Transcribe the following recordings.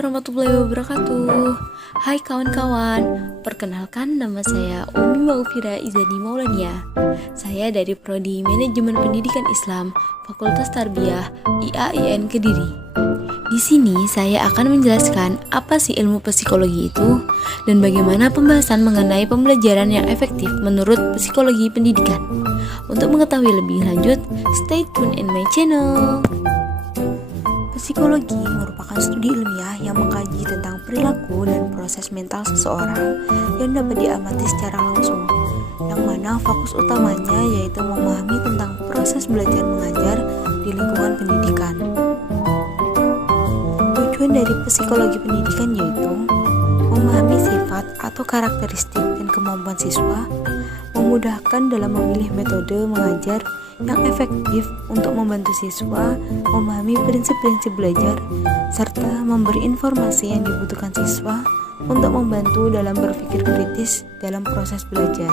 warahmatullahi wabarakatuh. Hai kawan-kawan, perkenalkan nama saya Umi Maufira Izani Maulania. Saya dari Prodi Manajemen Pendidikan Islam, Fakultas Tarbiyah IAIN Kediri. Di sini saya akan menjelaskan apa sih ilmu psikologi itu dan bagaimana pembahasan mengenai pembelajaran yang efektif menurut psikologi pendidikan. Untuk mengetahui lebih lanjut, stay tune in my channel. Psikologi merupakan studi ilmiah yang mengkaji tentang perilaku dan proses mental seseorang yang dapat diamati secara langsung, yang mana fokus utamanya yaitu memahami tentang proses belajar mengajar di lingkungan pendidikan. Tujuan dari psikologi pendidikan yaitu memahami sifat atau karakteristik dan kemampuan siswa, memudahkan dalam memilih metode mengajar yang efektif untuk membantu siswa memahami prinsip-prinsip belajar, serta memberi informasi yang dibutuhkan siswa untuk membantu dalam berpikir kritis dalam proses belajar.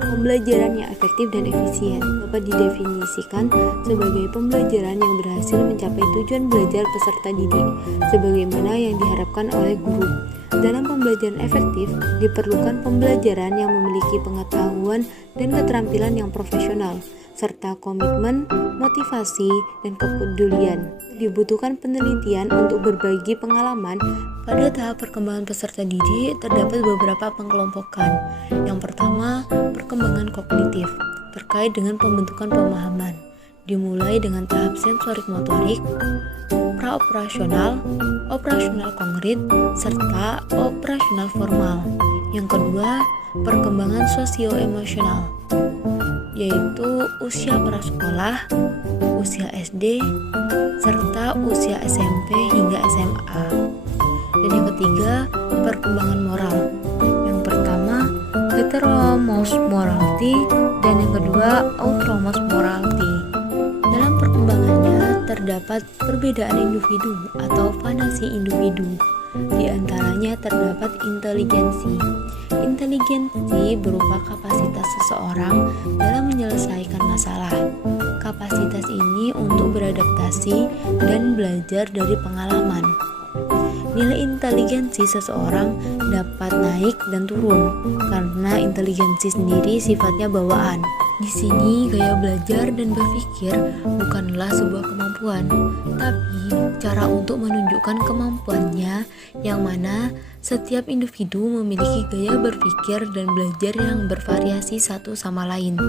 Pembelajaran yang efektif dan efisien dapat didefinisikan sebagai pembelajaran yang berhasil mencapai tujuan belajar peserta didik sebagaimana yang diharapkan oleh guru. Dalam pembelajaran efektif, diperlukan pembelajaran yang memiliki pengetahuan dan keterampilan yang profesional, serta komitmen, motivasi, dan kepedulian. Dibutuhkan penelitian untuk berbagi pengalaman. Pada tahap perkembangan peserta didik, terdapat beberapa pengelompokan. Yang pertama, perkembangan kognitif, terkait dengan pembentukan pemahaman. Dimulai dengan tahap sensorik motorik, praoperasional, operasional konkret, serta operasional formal. Yang kedua, perkembangan sosio-emosional, yaitu usia prasekolah, usia SD, serta usia SMP hingga SMA. Dan yang ketiga, perkembangan moral. Yang pertama, heteromorph morality, dan yang kedua, outromorph morality. Dalam perkembangannya, terdapat perbedaan individu atau fantasi individu. Di antaranya terdapat inteligensi. Inteligensi berupa kapasitas seseorang dalam menyelesaikan masalah. Kapasitas ini untuk beradaptasi dan belajar dari pengalaman. Nilai inteligensi seseorang dapat naik dan turun karena inteligensi sendiri sifatnya bawaan. Di sini gaya belajar dan berpikir bukanlah sebuah kemampuan, tapi cara untuk menunjukkan kemampuannya, yang mana setiap individu memiliki gaya berpikir dan belajar yang bervariasi satu sama lain.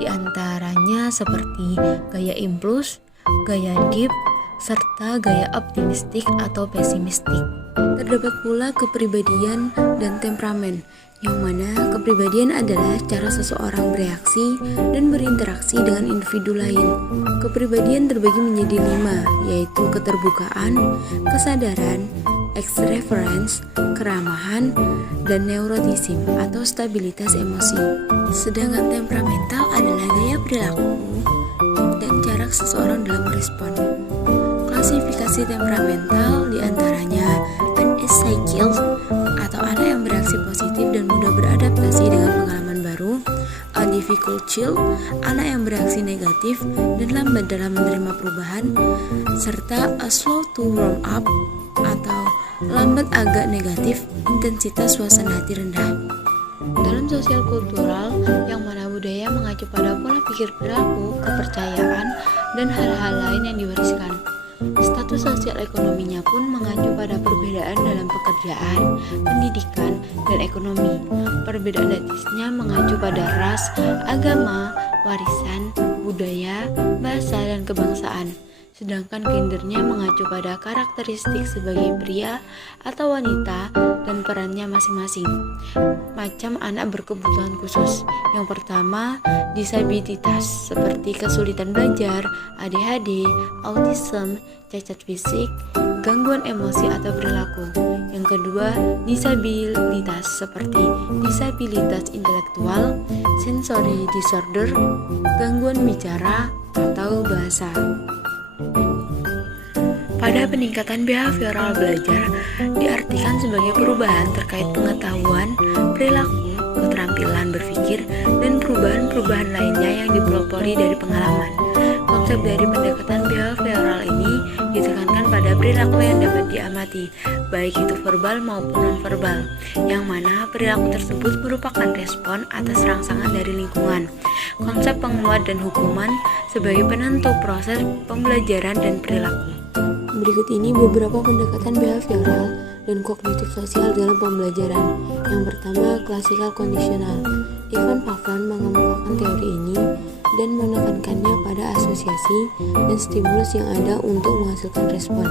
Di antaranya seperti gaya impuls, gaya deep, serta gaya optimistik atau pesimistik. Terdapat pula kepribadian dan temperamen, yang mana kepribadian adalah cara seseorang bereaksi dan berinteraksi dengan individu lain. Kepribadian terbagi menjadi 5, yaitu keterbukaan, kesadaran, extravagance, keramahan, dan neurotism atau stabilitas emosi. Sedangkan temperamental adalah gaya perilaku dan jarak seseorang dalam merespon. Klasifikasi temperamental diantaranya uncycled atau anak yang bereaksi positif dan mudah beradaptasi dengan pengalaman baru, a difficult chill, anak yang bereaksi negatif dan lambat dalam menerima perubahan, serta a slow to warm up atau lambat agak negatif, intensitas suasana hati rendah. Dalam sosial kultural, yang mana budaya mengacu pada pola pikir perilaku, kepercayaan, dan hal-hal lain yang diwariskan. Status sosial ekonominya pun mengacu pada perbedaan dalam pekerjaan, pendidikan, dan ekonomi. Perbedaan etnisnya mengacu pada ras, agama, warisan, budaya, bahasa, dan kebangsaan. Sedangkan gendernya mengacu pada karakteristik sebagai pria atau wanita dan perannya masing-masing. Macam anak berkebutuhan khusus. Yang pertama, disabilitas seperti kesulitan belajar, ADHD, autism, cacat fisik, gangguan emosi atau perilaku. Yang kedua, disabilitas seperti disabilitas intelektual, sensory disorder, gangguan bicara atau bahasa. Pada peningkatan behavioral belajar diartikan sebagai perubahan terkait pengetahuan, perilaku, keterampilan berpikir, dan perubahan-perubahan lainnya yang dipelopori dari pengalaman. Konsep dari pendekatan behavioral ini ditekankan pada perilaku yang dapat diamati, baik itu verbal maupun non-verbal, yang mana perilaku tersebut merupakan respon atas rangsangan dari lingkungan. Konsep penguat dan hukuman sebagai penentu proses pembelajaran dan perilaku. Berikut ini beberapa pendekatan behavioral dan kognitif sosial dalam pembelajaran. Yang pertama, classical conditional. Ivan Pavlov mengemukakan teori ini dan menekankannya pada asosiasi dan stimulus yang ada untuk menghasilkan respon.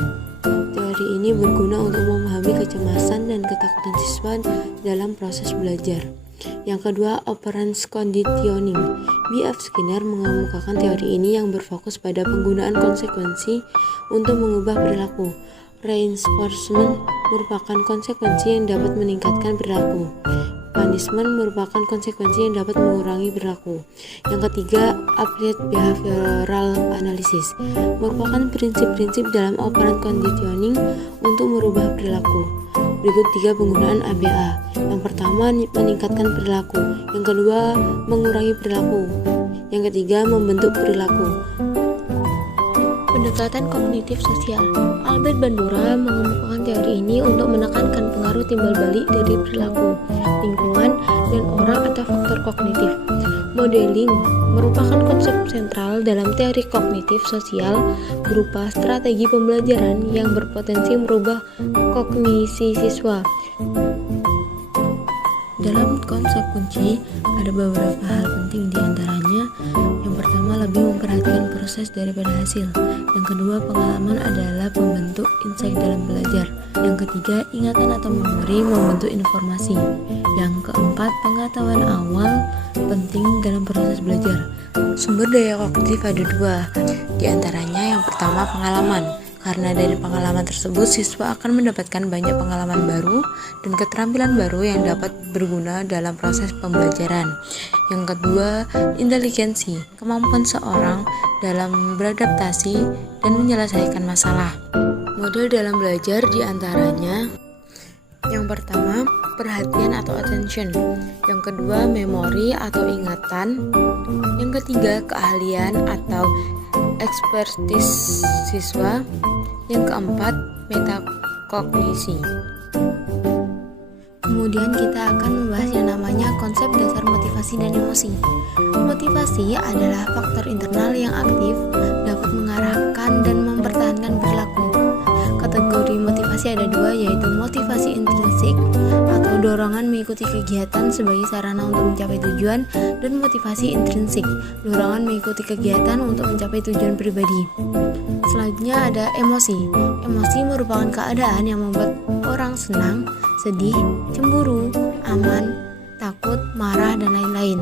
Teori ini berguna untuk memahami kecemasan dan ketakutan siswa dalam proses belajar. Yang kedua, operance conditioning. B.F. Skinner mengemukakan teori ini yang berfokus pada penggunaan konsekuensi untuk mengubah perilaku. Reinforcement merupakan konsekuensi yang dapat meningkatkan perilaku. Punishment merupakan konsekuensi yang dapat mengurangi perilaku. Yang ketiga, applied behavioral analysis merupakan prinsip-prinsip dalam operant conditioning untuk merubah perilaku. Berikut 3 penggunaan ABA. Yang pertama, meningkatkan perilaku. Yang kedua, mengurangi perilaku. Yang ketiga, membentuk perilaku. Pendekatan kognitif sosial. Albert Bandura mengemukakan teori ini untuk menekankan pengaruh timbal balik dari perilaku, lingkungan, dan orang atau faktor kognitif. Modeling merupakan konsep sentral dalam teori kognitif sosial berupa strategi pembelajaran yang berpotensi merubah kognisi siswa. Dalam konsep kunci, ada beberapa hal penting diantaranya. Yang pertama, lebih memperhatikan proses daripada hasil. Yang kedua, pengalaman adalah pembentuk insight dalam belajar. Yang ketiga, ingatan atau memori membentuk informasi. Yang keempat, pengetahuan awal penting dalam proses belajar. Sumber daya kognitif ada 2, diantaranya yang pertama pengalaman. Karena dari pengalaman tersebut, siswa akan mendapatkan banyak pengalaman baru dan keterampilan baru yang dapat berguna dalam proses pembelajaran. Yang kedua, inteligensi, kemampuan seorang dalam beradaptasi dan menyelesaikan masalah. Model dalam belajar diantaranya yang pertama, perhatian atau attention. Yang kedua, memori atau ingatan. Yang ketiga, keahlian atau ekspertis siswa. Yang keempat, metakognisi. Kemudian kita akan membahas yang namanya konsep dasar motivasi dan emosi. Motivasi adalah faktor internal yang aktif, dapat mengarahkan dan mempertahankan perilaku. Kategori motivasi ada 2, yaitu motivasi intrinsik atau dorongan mengikuti kegiatan sebagai sarana untuk mencapai tujuan, dan motivasi intrinsik, dorongan mengikuti kegiatan untuk mencapai tujuan pribadi. Selanjutnya ada emosi. Emosi merupakan keadaan yang membuat orang senang, sedih, cemburu, aman, takut, marah, dan lain-lain.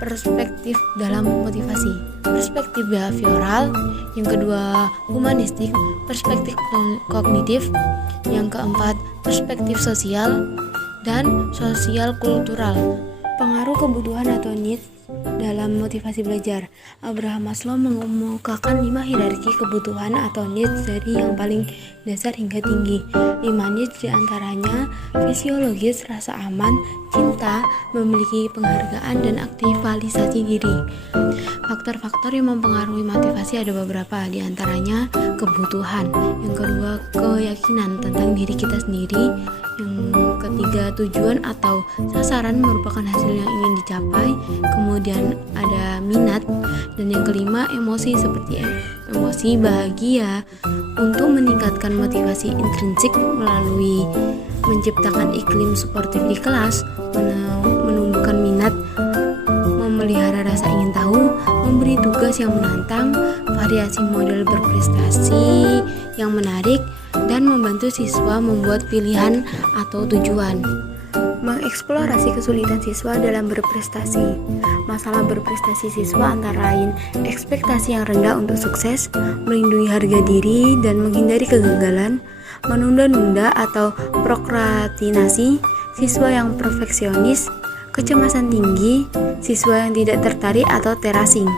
Perspektif dalam motivasi. Perspektif behavioral. Yang kedua, humanistik. Perspektif kognitif. Yang keempat, perspektif sosial. Dan sosial kultural. Pengaruh kebutuhan atau needs dalam motivasi belajar. Abraham Maslow mengemukakan 5 hierarki kebutuhan atau needs dari yang paling dasar hingga tinggi. 5 needs diantaranya fisiologis, rasa aman, cinta, memiliki penghargaan, dan aktualisasi diri. Faktor-faktor yang mempengaruhi motivasi ada beberapa, diantaranya kebutuhan. Yang kedua, keyakinan tentang diri kita sendiri. Yang ketiga, tujuan atau sasaran merupakan hasil yang ingin dicapai. Kemudian ada minat. Dan yang kelima, emosi seperti emosi bahagia. Untuk meningkatkan motivasi intrinsik melalui menciptakan iklim suportif di kelas, menumbuhkan minat, memelihara rasa ingin tahu, memberi tugas yang menantang, variasi model berprestasi yang menarik, dan membantu siswa membuat pilihan atau tujuan. Mengeksplorasi kesulitan siswa dalam berprestasi. Masalah berprestasi siswa antara lain ekspektasi yang rendah untuk sukses, melindungi harga diri dan menghindari kegagalan, menunda-nunda atau prokrastinasi, siswa yang perfeksionis, kecemasan tinggi, siswa yang tidak tertarik atau terasing.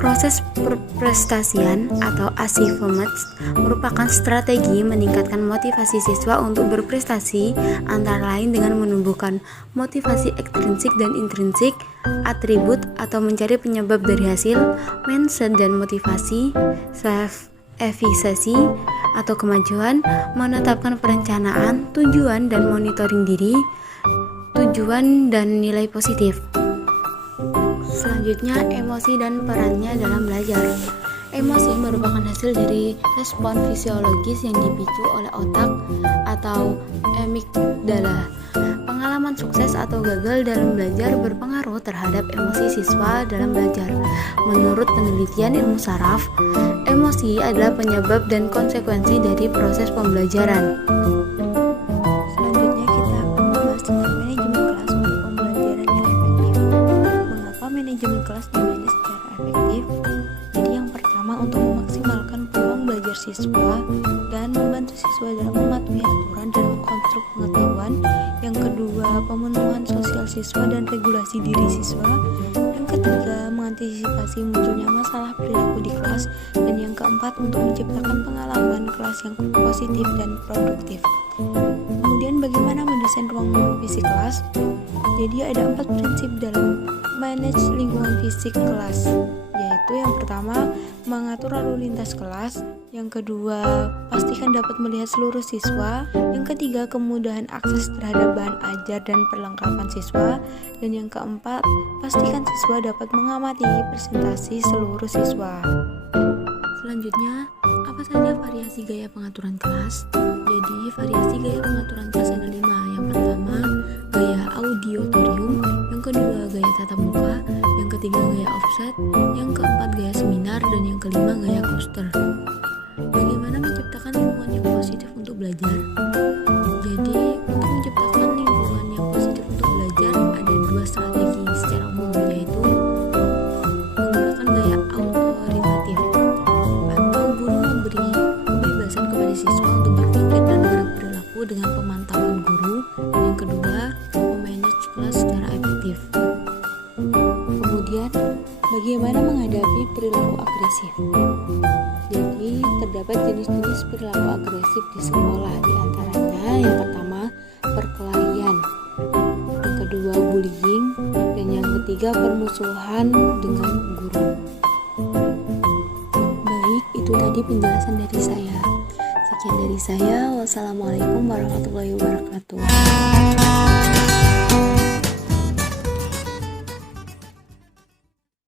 Proses perprestasian atau achievement merupakan strategi meningkatkan motivasi siswa untuk berprestasi, antara lain dengan menumbuhkan motivasi ekstrinsik dan intrinsik, atribut atau mencari penyebab dari hasil, mindset dan motivasi, self Efisiensi atau kemajuan, menetapkan perencanaan, tujuan dan monitoring diri, tujuan dan nilai positif. Selanjutnya, emosi dan perannya dalam belajar. Emosi merupakan hasil dari respon fisiologis yang dipicu oleh otak atau amigdala. Pengalaman sukses atau gagal dalam belajar berpengaruh terhadap emosi siswa dalam belajar. Menurut penelitian ilmu saraf, emosi adalah penyebab dan konsekuensi dari proses pembelajaran. Selanjutnya kita akan membahas tentang manajemen kelas untuk pembelajaran yang efektif. Mengapa manajemen kelas dimanage secara efektif? Jadi yang pertama, untuk memaksimalkan peluang belajar siswa dan membantu siswa dalam mematuhi aturan dan mengkonstruk pengetahuan. Yang kedua, pemenuhan sosial siswa dan regulasi diri siswa. Yang ketiga, mengantisipasi munculnya masalah perilaku di kelas. Dan yang keempat, untuk menciptakan pengalaman kelas yang positif dan produktif. Kemudian bagaimana mendesain ruang fisik kelas? Jadi ada 4 prinsip dalam manage lingkungan fisik kelas, yaitu yang pertama, mengatur lalu lintas kelas. Yang kedua, pastikan dapat melihat seluruh siswa. Yang ketiga, kemudahan akses terhadap bahan ajar dan perlengkapan siswa. Dan yang keempat, pastikan siswa dapat mengamati presentasi seluruh siswa. Selanjutnya, apa saja variasi gaya pengaturan kelas? Jadi, variasi gaya pengaturan kelas ada 5. Yang pertama, gaya auditorium. Yang kedua, gaya tatap muka. Yang ketiga, gaya offset. Yang keempat, gaya seminar. Dan yang kelima, gaya cluster. Bagaimana menciptakan lingkungan yang positif untuk belajar? Jadi, untuk menciptakan lingkungan yang positif untuk belajar, ada 2 strategi secara umum, yaitu menggunakan gaya autoritatif, atau guru memberi kebebasan kepada siswa untuk berpikir dan berperilaku dengan pemantauan guru. Dan yang kedua, memanage kelas secara efektif. Kemudian, bagaimana menghadapi perilaku agresif? Jadi, terdapat jenis-jenis perilaku agresif di sekolah, di antaranya yang pertama, perkelahian, yang kedua, bullying, dan yang ketiga, permusuhan dengan guru. Baik, itu tadi penjelasan dari saya. Sekian dari saya. Wassalamualaikum warahmatullahi wabarakatuh.